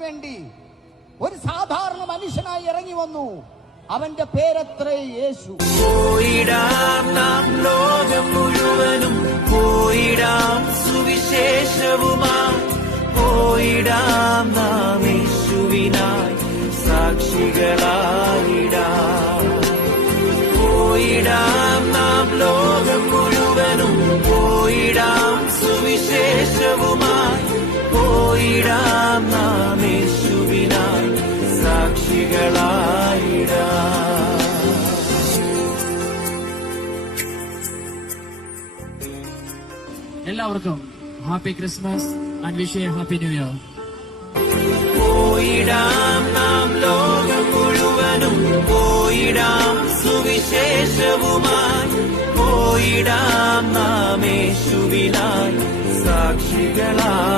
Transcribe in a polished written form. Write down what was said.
വേണ്ടി ഒരു സാധാരണ മനുഷ്യനായി ഇറങ്ങി വന്നു. അവന്റെ പേരത്രേ യേശു. പോയിടാം നാം ലോകം മുഴുവനും, പോയിടാം സുവിശേഷവുമായി, പോയിടാം നാം യേശുവിനായി സാക്ഷികളായിടാം. പോയിടാം നാം ലോകം മുഴുവനും, പോയിടാം സുവിശേഷവുമായി, പോയിടാം നാം യേശുവിനായി സാക്ഷികളായിടാം. എല്ലാവർക്കും happy Christmas and wish a happy new year. പോയിടാം നാം ലോകം മുഴുവനും, പോയിടാം സുവിശേഷവുമായി, പോയിടാം നാം യേശുവിനായി സാക്ഷികളായിടാം.